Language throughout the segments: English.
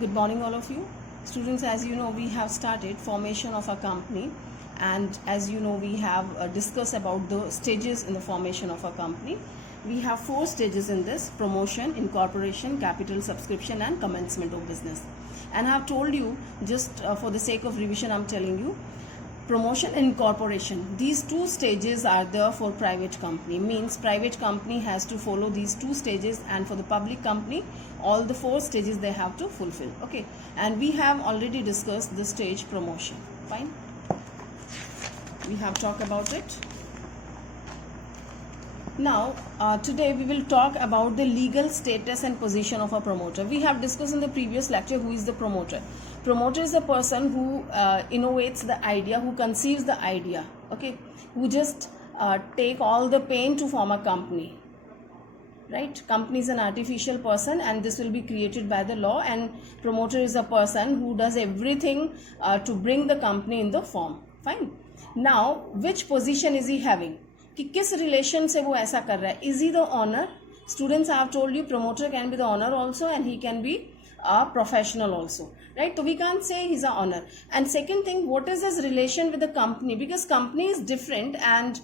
Good morning, all of you. Students, as you know, we have started formation of a company, and as you know, we have discussed about the stages in the formation of a company. We have 4 stages in this: promotion, incorporation, capital subscription, and commencement of business. And I have told you, just for the sake of revision, I'm telling you, promotion and incorporation, these 2 stages are there for private company. Means private company has to follow these 2 stages, and for the public company all the 4 stages they have to fulfill. Okay, and we have already discussed the stage promotion. Fine, we have talked about it. Now today we will talk about the legal status and position of a promoter. We have discussed in the previous lecture who is the promoter. Promoter is the person who innovates the idea, who conceives the idea, okay, who just take all the pain to form a company, right? Company is an artificial person, and this will be created by the law, and promoter is a person who does everything to bring the company in the form. Fine. Now which position is he having, कि किस relation से वो ऐसा कर रहा है? Is he the owner? Students, I have told you promoter can be the owner also, and he can be a professional also, right? So we can't say he's a owner. And second thing, what is his relation with the company? Because company is different, and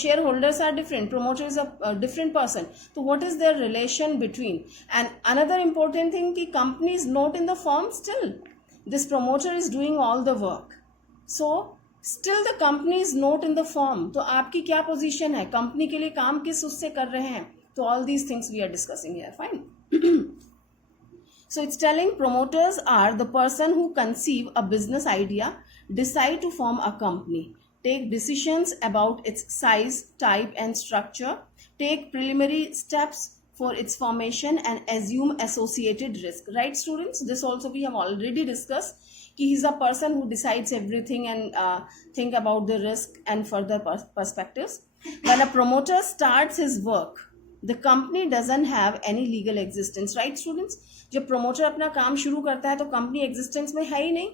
shareholders are different. Promoter is a different person. So what is their relation between? And another important thing, कि company is not in the firm still. This promoter is doing all the work. So still the company is not in the form. तो आपकी क्या position है, company के लिए काम किस उससे कर रहे हैं? तो all these things we are discussing here. Fine. So it's telling promoters are the person who conceive a business idea, decide to form a company, take decisions about its size, type and structure, take preliminary steps for its formation, and assume associated risk. Right, students? This also we have already discussed. He is a person who decides everything and think about the risk and further perspectives. When a promoter starts his work, the company doesn't have any legal existence. Right, students? जब promoter अपना काम शुरू करता है तो company existence में है ही नहीं.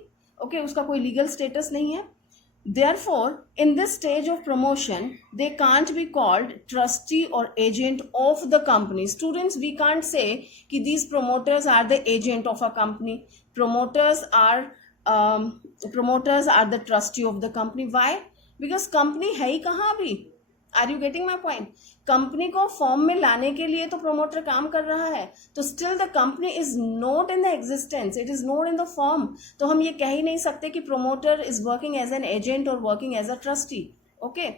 Okay, उसका कोई legal status नहीं है. Therefore, in this stage of promotion, they can't be called trustee or agent of the company. Students, we can't say कि these promoters are the agent of a company. Promoters are the trustee of the company. Why? Because company है ही कहाँ अभी? Are you getting my point? Company को form में लाने के लिए तो प्रोमोटर काम कर रहा है, तो still the company is not in the existence, it is not in the form. तो हम ये कह ही नहीं सकते कि promoter is working as an agent और working as a trustee. Okay,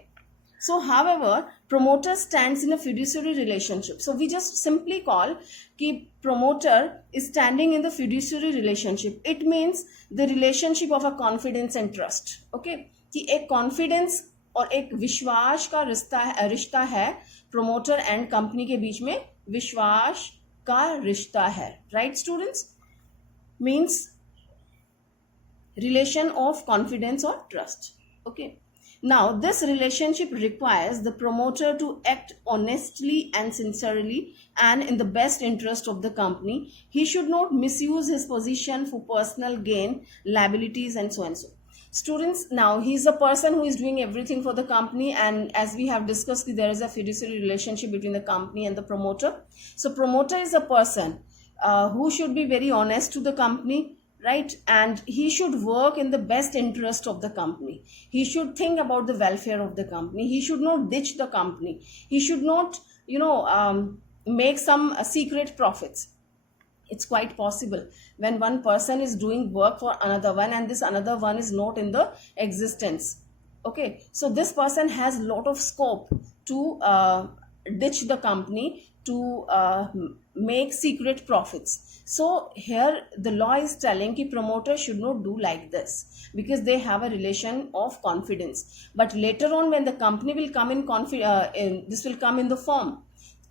so however promoter stands in a fiduciary relationship. So we just simply call कि promoter is standing in the fiduciary relationship. It means the relationship of a confidence and trust. Okay, कि एक confidence और एक विश्वास का रिश्ता है promoter and company के बीच में. विश्वास का रिश्ता है. Right students? Means relation of confidence और trust. Okay, now this relationship requires the promoter to act honestly and sincerely and in the best interest of the company. He should not misuse his position for personal gain, liabilities and so and so. Students, now he is a person who is doing everything for the company, and as we have discussed, there is a fiduciary relationship between the company and the promoter. So promoter is a person who should be very honest to the company, right? And he should work in the best interest of the company. He should think about the welfare of the company. He should not ditch the company. He should not make some secret profits. It's quite possible when one person is doing work for another one and this another one is not in the existence. Okay, so this person has lot of scope to ditch the company, to make secret profits. So here the law is telling कि promoter should not do like this, because they have a relation of confidence. But later on, when the company will come this will come in the form,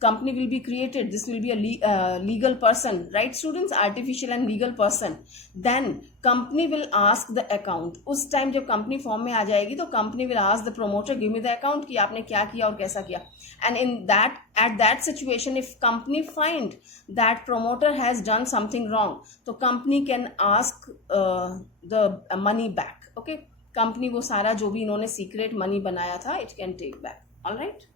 company will be created, this will be a legal person, right students? Artificial and legal person. Then company will ask the account. उस time जब company form में आ जाएगी तो company will ask the promoter, give me the account कि आपने क्या किया और कैसा किया. And at that situation, if company find that promoter has done something wrong, तो company can ask the money back. Okay, company वो सारा जो भी इन्होंने secret money बनाया था, it can take back. All right.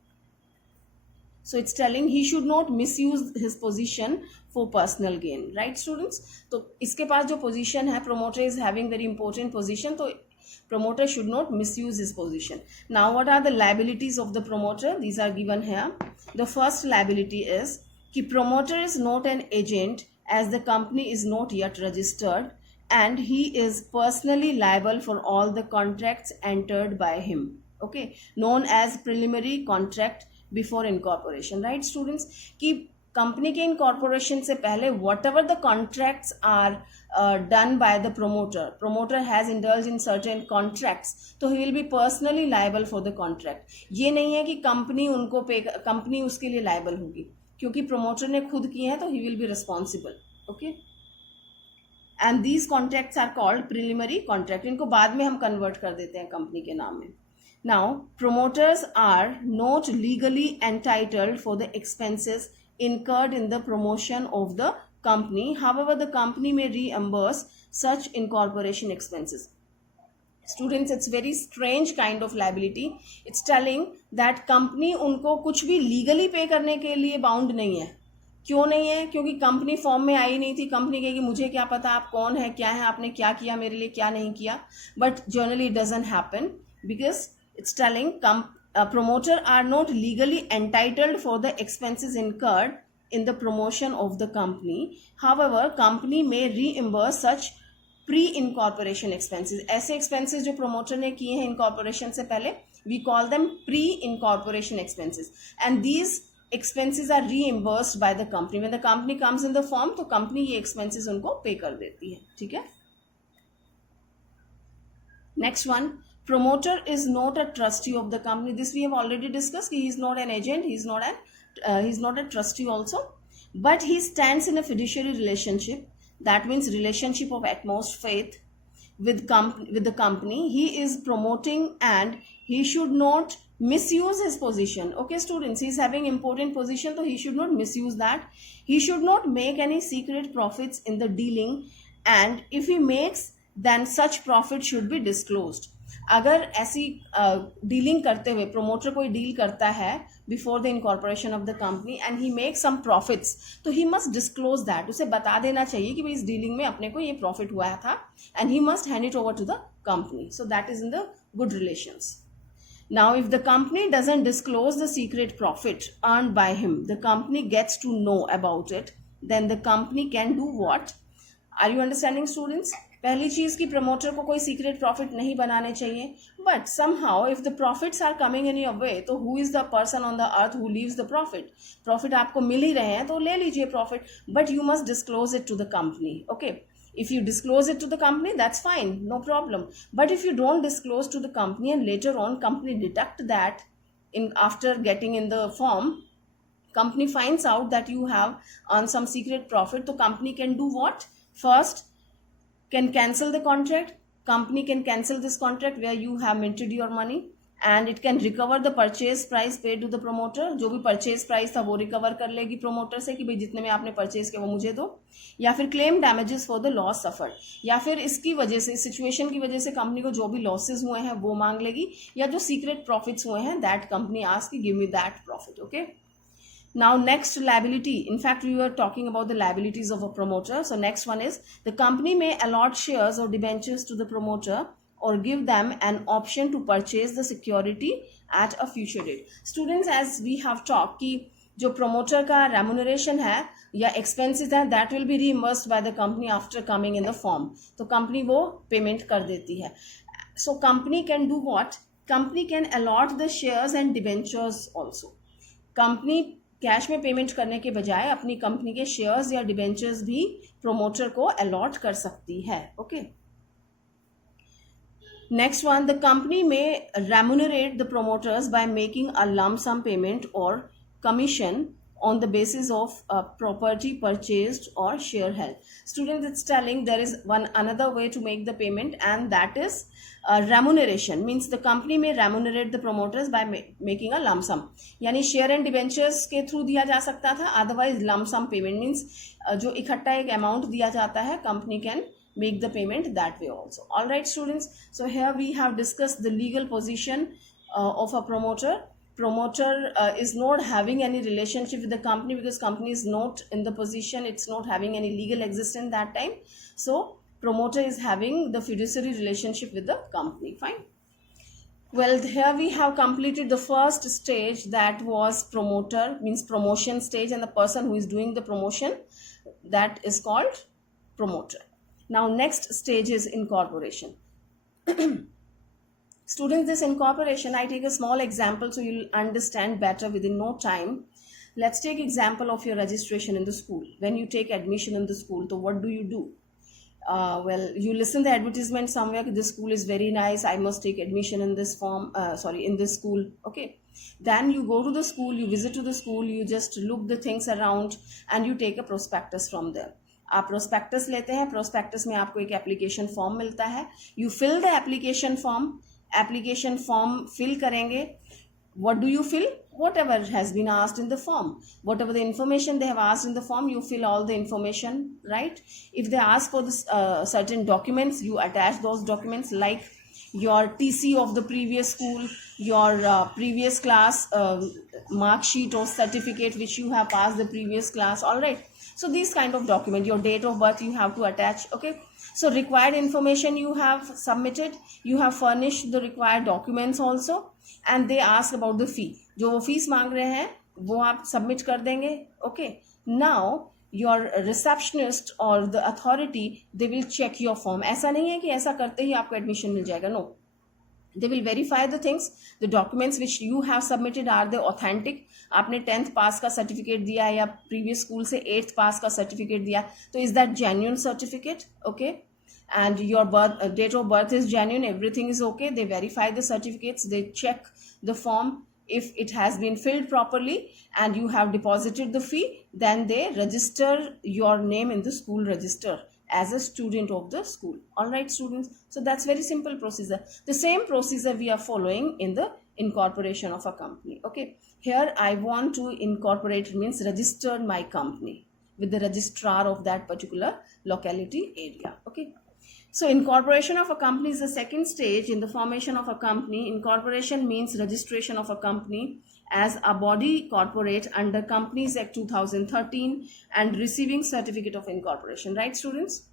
So it's telling he should not misuse his position for personal gain, right students? तो इसके पास जो position है, promoter is having very important position, तो promoter should not misuse his position. Now what are the liabilities of the promoter? These are given here. The first liability is कि promoter is not an agent as the company is not yet registered and he is personally liable for all the contracts entered by him, okay, known as preliminary contract before incorporation, right students? कि company के incorporation से पहले whatever the contracts are done by the promoter has indulge in certain contracts, तो he will be personally liable for the contract. ये नहीं है कि company उसके लिए लायबल होगी, क्योंकि प्रोमोटर ने खुद किए हैं तो he will be responsible, okay. And these contracts are called preliminary contract. इनको बाद में हम कन्वर्ट कर देते हैं कंपनी के नाम में. Now, promoters are not legally entitled for the expenses incurred in the promotion of the company. However, the company may reimburse such incorporation expenses. Students, it's very strange kind of liability. It's telling that company उनको कुछ भी legally pay करने के लिए bound नहीं है. क्यों नहीं है? क्योंकि कंपनी फॉर्म में आई नहीं थी. कंपनी कहेगी मुझे क्या पता आप कौन है, क्या है, आपने क्या किया मेरे लिए, क्या नहीं किया. But generally it doesn't happen because it's telling promoter are not legally entitled for the expenses incurred in the promotion of the company. However, company may reimburse such pre-incorporation expenses. ऐसे expenses जो promoter ने किए हैं incorporation से पहले, we call them pre-incorporation expenses, and these expenses are reimbursed by the company. When the company comes in the form, तो company ये expenses उनको pay कर देती है, ठीक है. Next one, promoter is not a trustee of the company. This we have already discussed. He is not an agent. He is not a trustee also, but he stands in a fiduciary relationship. That means relationship of utmost faith with the company. He is promoting and he should not misuse his position. Okay, students, he is having important position, so he should not misuse that. He should not make any secret profits in the dealing, and if he makes, then such profit should be disclosed. अगर ऐसी dealing करते हुए promoter कोई deal करता है before the incorporation of the company and he make some profits, तो he must disclose that. उसे बता देना चाहिए कि भाई इस डीलिंग में अपने को ये प्रॉफिट हुआ था, and he must hand it over to the company. So that is in the good relations. Now, if the company doesn't disclose the secret profit earned by him, the company gets to know about it, then the company can do what? Are you understanding, students? पहली चीज की promoter को कोई secret profit नहीं बनाने चाहिए, but somehow if the profits are coming in your way, तो who is the person on the earth who leaves the profit? Profit आपको मिल ही रहे हैं तो ले लीजिए profit, but you must disclose it to the company. Okay, if you disclose it to the company, that's fine, no problem. But if you don't disclose to the company and later on company deduct that after getting in the form, company finds out that you have earned some secret profit, so company can do what? First, can cancel the contract. Company can cancel this contract where you have minted your money, and it can recover the purchase price paid to the promoter. जो भी purchase price था वो recover कर लेगी promoter से कि भाई जितने में आपने purchase किया वो मुझे दो, या फिर claim damages for the loss suffered, या फिर इसकी वजह से, situation की वजह से company को जो भी losses हुए हैं वो मांग लेगी, या जो secret profits हुए हैं that company asks कि give me that profit. Okay. Now next, liability. In fact, we were talking about the liabilities of a promoter. So next one is the company may allot shares or debentures to the promoter or give them an option to purchase the security at a future date. Students, as we have talked कि जो promoter का remuneration है या expenses है, that will be reimbursed by the company after coming in the form. तो company वो payment कर देती है. So company can do what? Company can allot the shares and debentures also. Company cash में payment करने के बजाय अपनी कंपनी के शेयर्स या डिबेंचर्स भी प्रोमोटर को अलॉट कर सकती है. Okay. Next one, the company may remunerate the promoters by making a lump sum payment और commission on the basis of property purchased or share held. Students, it's telling there is another way to make the payment, and that is remuneration. Means the company may remunerate the promoters by making a lump sum. यानी share and debentures के through दिया जा सकता था, otherwise lump sum payment means जो इकट्ठा एक amount दिया जाता है, company can make the payment that way also. All right, students. So here we have discussed the legal position of a promoter. promoter is not having any relationship with the company, because company is not in the position, it's not having any legal existence that time. So promoter is having the fiduciary relationship with the company. Fine. Well, here we have completed the first stage, that was promoter, means promotion stage, and the person who is doing the promotion, that is called promoter. Now next stage is incorporation. Students, this incorporation, I take a small example so you'll understand better within no time. Let's take example of your registration in the school. When you take admission in the school, so what do you do? Well, you listen the advertisement somewhere, this school is very nice, I must take admission in this form, in this school. Okay, then you go to the school, you visit to the school, you just look the things around and you take a prospectus from there. आप prospectus लेते हैं, prospectus में आपको एक application form मिलता है, you fill the application form fill करेंगे. What do you fill? Whatever has been asked in the form, whatever the information they have asked in the form, you fill all the information, right? If they ask for this certain documents, you attach those documents, like your TC of the previous school, your previous class mark sheet or certificate which you have passed the previous class. All right, so these kind of document, your date of birth you have to attach. Okay, so required information you have submitted, you have furnished the required documents also, and they ask about the fee. जो वो fees मांग रहे हैं वो आप submit कर देंगे. Okay, now your receptionist or the authority, they will check your form. ऐसा नहीं है कि ऐसा करते ही आपको एडमिशन मिल जाएगा. No, they will verify the things, the documents which you have submitted, are they authentic. आपने 10th पास का सर्टिफिकेट दिया या प्रीवियस स्कूल से 8th पास का सर्टिफिकेट दिया, तो is that genuine certificate? Okay, and your date of birth is genuine, everything is okay. They verify the certificates, they check the form, if it has been filled properly and you have deposited the fee, then they register your name in the school register as a student of the school. All right, students, so that's very simple procedure. The same procedure we are following in the incorporation of a company. Okay, here I want to incorporate, means register my company with the registrar of that particular locality area. Okay, so incorporation of a company is the second stage in the formation of a company. Incorporation means registration of a company as a body corporate under Companies Act 2013 and receiving certificate of incorporation. Right, students?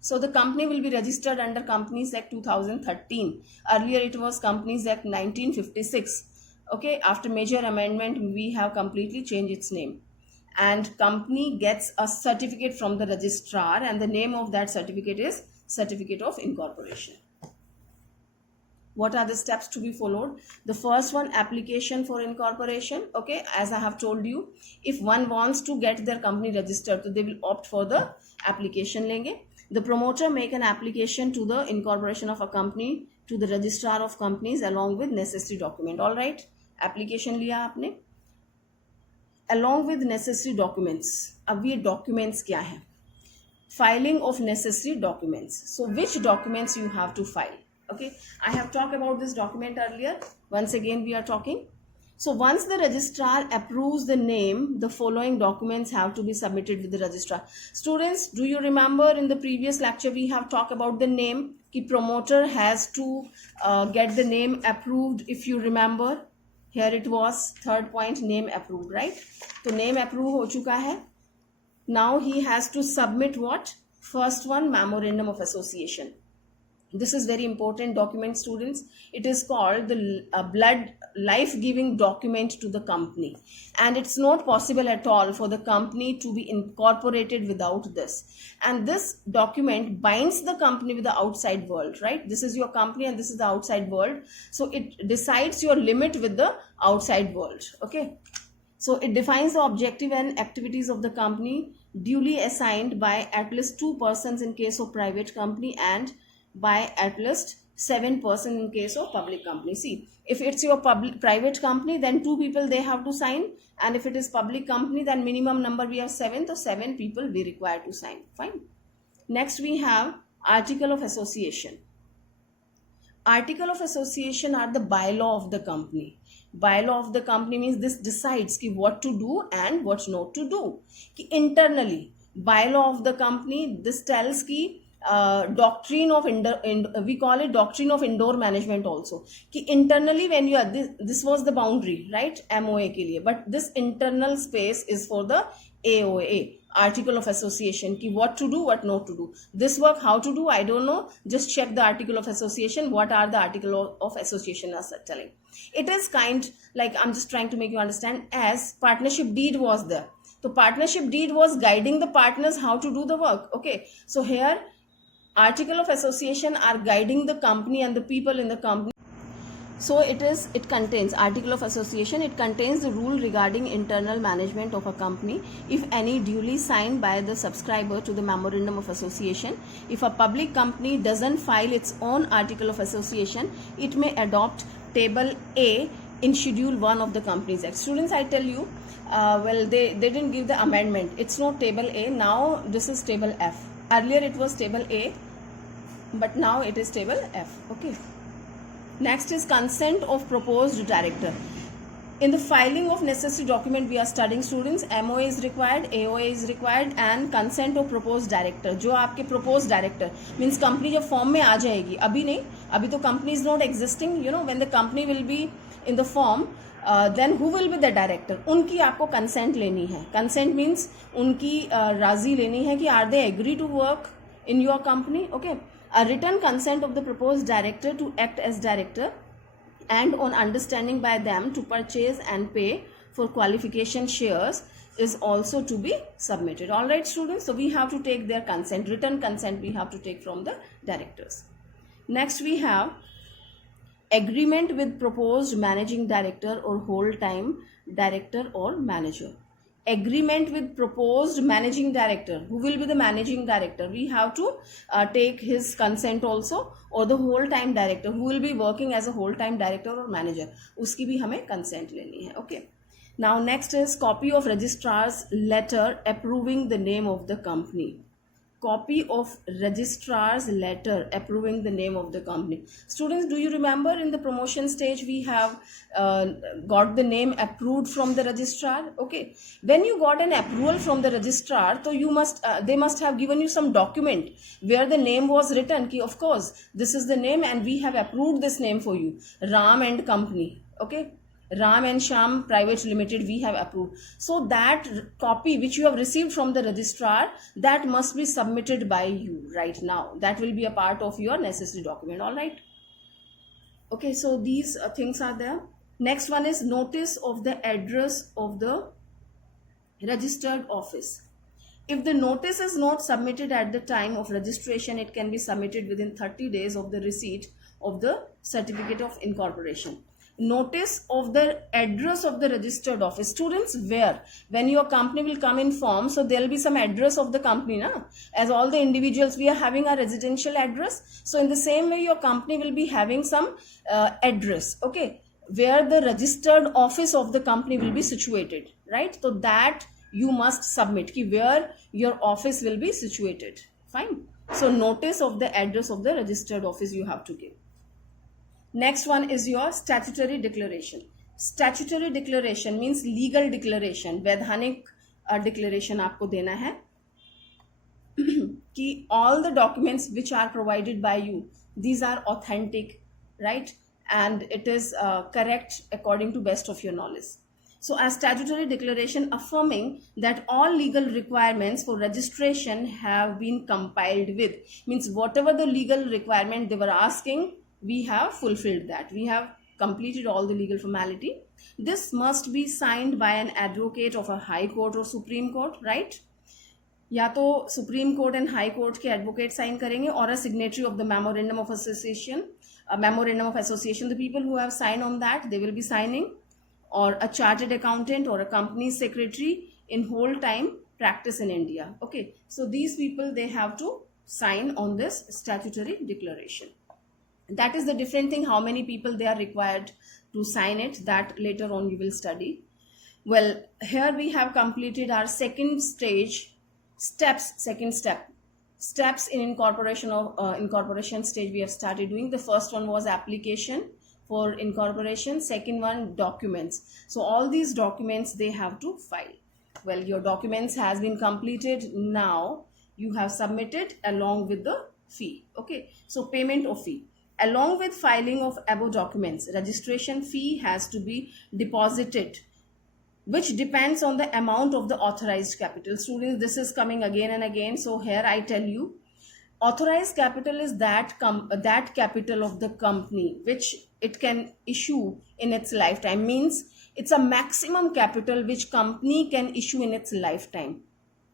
So the company will be registered under Companies Act 2013. Earlier it was Companies Act 1956. Okay, after major amendment we have completely changed its name, and company gets a certificate from the registrar, and the name of that certificate is Certificate of Incorporation. What are the steps to be followed? The first one, application for incorporation. Okay, as I have told you, if one wants to get their company registered, so they will opt for the application lenge. The promoter make an application to the incorporation of a company to the registrar of companies along with necessary document. All right, application liya aapne, along with necessary documents. अब ये documents क्या है? Filing of necessary documents. So which documents you have to file? Okay, I have talked about this document earlier. Once again we are talking. So once the registrar approves the name, the following documents have to be submitted with the registrar. Students, do you remember in the previous lecture we have talked about the name, कि promoter has to get the name approved. If you remember, here it was third point, name approved, right? तो name approve हो चुका है. Now he has to submit what? First one, memorandum of association. This is very important document, students. It is called the blood life-giving document to the company, and it's not possible at all for the company to be incorporated without this. And this document binds the company with the outside world, right? This is your company and this is the outside world, so it decides your limit with the outside world. Okay, so it defines the objective and activities of the company, duly assigned by at least 2 persons in case of private company and by at least 7 persons in case of public company. See, if it's your private company, then 2 people they have to sign, and if it is public company, then minimum number we have 7, so 7 people we require to sign. Fine. Next we have article of association. Article of association are the bylaw of the company. Bylaw of the company means this decides ki what to do and what not to do. Ki internally, bylaw of the company, this tells ki doctrine of we call it doctrine of indoor management also, कि internally when you are this was the boundary, right, MOA के लिए, but this internal space is for the AOA, article of association, ki what to do, what not to do. This work how to do, I don't know, just check the article of association, what are the article of association are telling. It is kind like, I'm just trying to make you understand, as partnership deed was there, so partnership deed was guiding the partners how to do the work. Okay, so here article of association are guiding the company and the people in the company. So it contains article of association, it contains the rule regarding internal management of a company, if any duly signed by the subscriber to the memorandum of association. If a public company doesn't file its own article of association, it may adopt table A in schedule 1 of the Companies Act. Students, I tell you, well, they didn't give the amendment. It's not table A, now this is table F. Earlier it was table A, but now it is table F. Okay. Next is consent of proposed director. In the filing of necessary document we are studying, students, MOA is required, AOA is required and consent of proposed director. जो आपके proposed director means company जब form में आ जाएगी, अभी नहीं, अभी तो company is not existing, you know, when the company will be in the form, then who will be the director, उनकी आपको consent लेनी है. Consent means उनकी राजी लेनी है कि are they agree to work in your company. Okay, a written consent of the proposed director to act as director and on understanding by them to purchase and pay for qualification shares is also to be submitted. All right, students, so we have to take their consent, written consent we have to take from the directors. Next we have agreement with proposed managing director or whole time director or manager. Agreement with proposed managing director, who will be the managing director, we have to take his consent also, or the whole time director who will be working as a whole time director or manager, uski bhi hame consent leni hai. Okay, now next is copy of registrar's letter approving the name of the company. Copy of registrar's letter approving the name of the company. Students, do you remember in the promotion stage we have got the name approved from the registrar? Okay, when you got an approval from the registrar, so you must they must have given you some document where the name was written ki of course this is the name and we have approved this name for you, Ram and Company. Okay, Ram and Sham Private Limited, we have approved. So that copy which you have received from the registrar, that must be submitted by you right now. That will be a part of your necessary document. All right. Okay, so these things are there. Next one is notice of the address of the registered office. If the notice is not submitted at the time of registration, it can be submitted within 30 days of the receipt of the certificate of incorporation. Notice of the address of the registered office. Students, where when your company will come in form, so there will be some address of the company, na? As all the individuals, we are having a residential address. So in the same way, your company will be having some address, okay, where the registered office of the company will be situated, right? So that you must submit, ki where your office will be situated. Fine. So notice of the address of the registered office you have to give. Next one is your statutory declaration. Statutory declaration means legal declaration. वैधानिक declaration आपको देना है कि all the documents which are provided by you, these are authentic, right? And it is correct according to best of your knowledge. So a statutory declaration affirming that all legal requirements for registration have been compiled with, means whatever the legal requirement they were asking, we have fulfilled that. We have completed all the legal formality. This must be signed by an advocate of a high court or supreme court, right? या तो supreme court and high court के advocate sign करेंगे, और a signatory of the memorandum of association, memorandum of association, the people who have sign on that they will be signing, or a chartered accountant or a company secretary in whole time practice in India. Okay, so these people, they have to sign on this statutory declaration. That is the different thing, how many people they are required to sign it, that later on you will study. Well, here we have completed our second stage second steps in incorporation stage we have started doing. The first one was application for incorporation, second one documents. So all these documents they have to file. Well, your documents has been completed. Now you have submitted along with the fee. Okay, so payment of fee. Along with filing of above documents, registration fee has to be deposited, which depends on the amount of the authorized capital. Students, this is coming again and again. So here I tell you, authorized capital is that capital of the company which it can issue in its lifetime. Means it's a maximum capital which company can issue in its lifetime.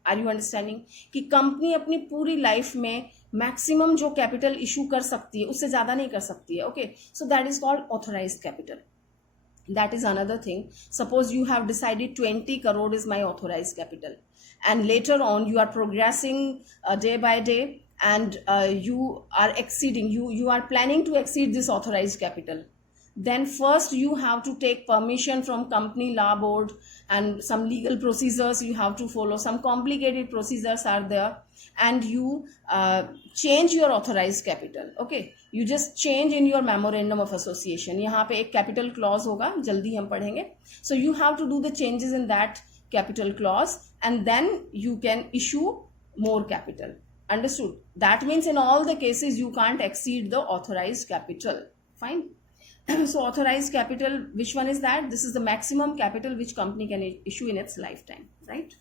Are you understanding कि company अपनी पूरी life में maximum जो capital issue कर सकती है उससे ज्यादा नहीं कर सकती है. Okay, so that is called authorised capital. That is another thing. Suppose you have decided 20 crore is my authorized capital, and later on you are progressing day by day, and you are exceeding, you are planning to exceed this authorized capital. Then first you have to take permission from company law board, and some legal procedures you have to follow. Some complicated procedures are there, and you change your authorized capital. Okay, you just change in your memorandum of association. यहाँ पे एक capital clause होगा, जल्दी हम पढ़ेंगे. So you have to do the changes in that capital clause, and then you can issue more capital. Understood? That means in all the cases you can't exceed the authorized capital. Fine. So authorized capital, which one is that? This is the maximum capital which company can issue in its lifetime, right?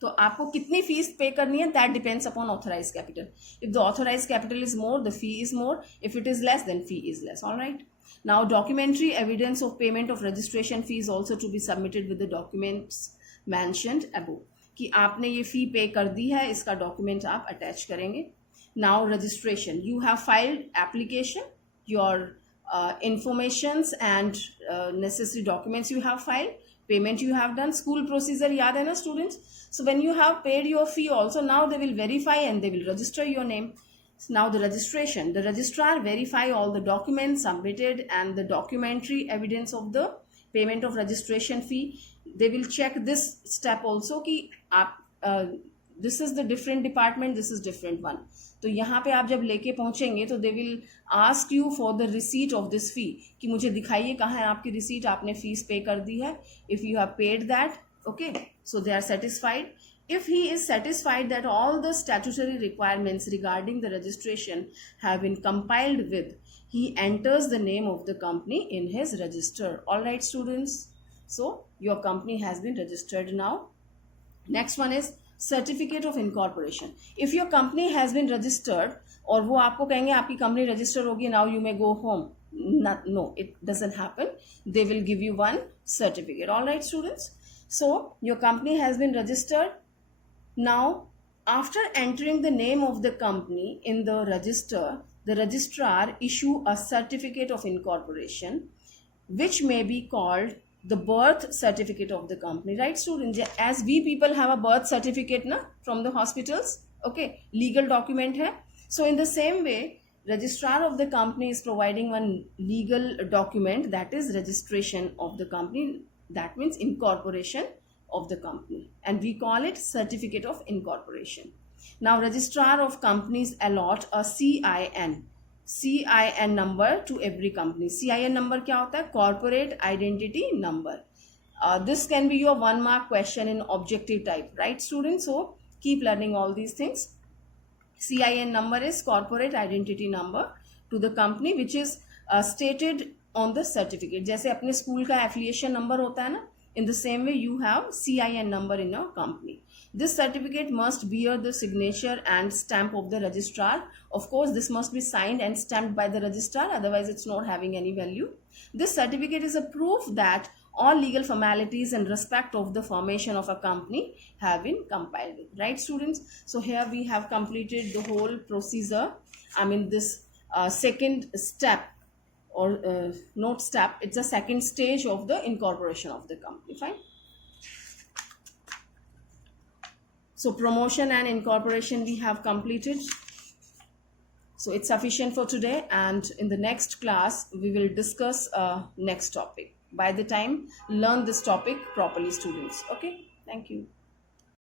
तो आपको कितनी fees पे करनी है, that depends upon authorized capital. If the authorized capital is more, the fee is more. If it is less, then fee is less. All right. Now documentary evidence of payment of registration fee is also to be submitted with the documents mentioned above. कि आपने ये फी पे कर दी है, इसका document आप attach करेंगे. Now registration, you have filed application, your informations and necessary documents you have filed, payment you have done, school procedure yaad hai na students. So when you have paid your fee also, now they will verify and they will register your name. Now the registration, the registrar verify all the documents submitted and the documentary evidence of the payment of registration fee. They will check this step also कि आप this is the different department, this is different one. तो यहाँ पे आप जब लेके पहुंचेंगे तो they will ask you for the receipt of this fee, कि मुझे दिखाइए कहाँ है आपकी रिसीट, आपने फीस पे कर दी है. If you have paid that, okay, so they are satisfied. If he is satisfied that all the statutory requirements regarding the registration have been compiled with, he enters the name of the company in his register. All right, students. So your company has been registered now. Next one is certificate of incorporation. If your company has been registered, और वो आपको कहेंगे आपकी company register होगी, now you may go home. No, it doesn't happen. They will give you one certificate. All right, students. So your company has been registered. Now, after entering the name of the company in the register, the registrar issue a certificate of incorporation, which may be called the birth certificate of the company, right students? As we people have a birth certificate na from the hospitals, okay, legal document hai. So in the same way, registrar of the company is providing one legal document, that is registration of the company. That means incorporation of the company, and we call it certificate of incorporation. Now registrar of companies allot a CIN number to every company. CIN number क्या होता है? Corporate Identity Number. This can be your 1 mark question in objective type, right students? So keep learning all these things. CIN number is Corporate Identity Number to the company, which is stated on the certificate. जैसे अपने school का affiliation number होता है ना, in the same way you have CIN number in your company. This certificate must bear the signature and stamp of the registrar. Of course, this must be signed and stamped by the registrar, otherwise it's not having any value. This certificate is a proof that all legal formalities in respect of the formation of a company have been compiled with. Right, students? So here we have completed the whole procedure. I mean this second step, or not step, it's a second stage of the incorporation of the company. Fine. So promotion and incorporation we have completed. So it's sufficient for today, and in the next class we will discuss next topic. By the time, learn this topic properly, students. Okay, thank you.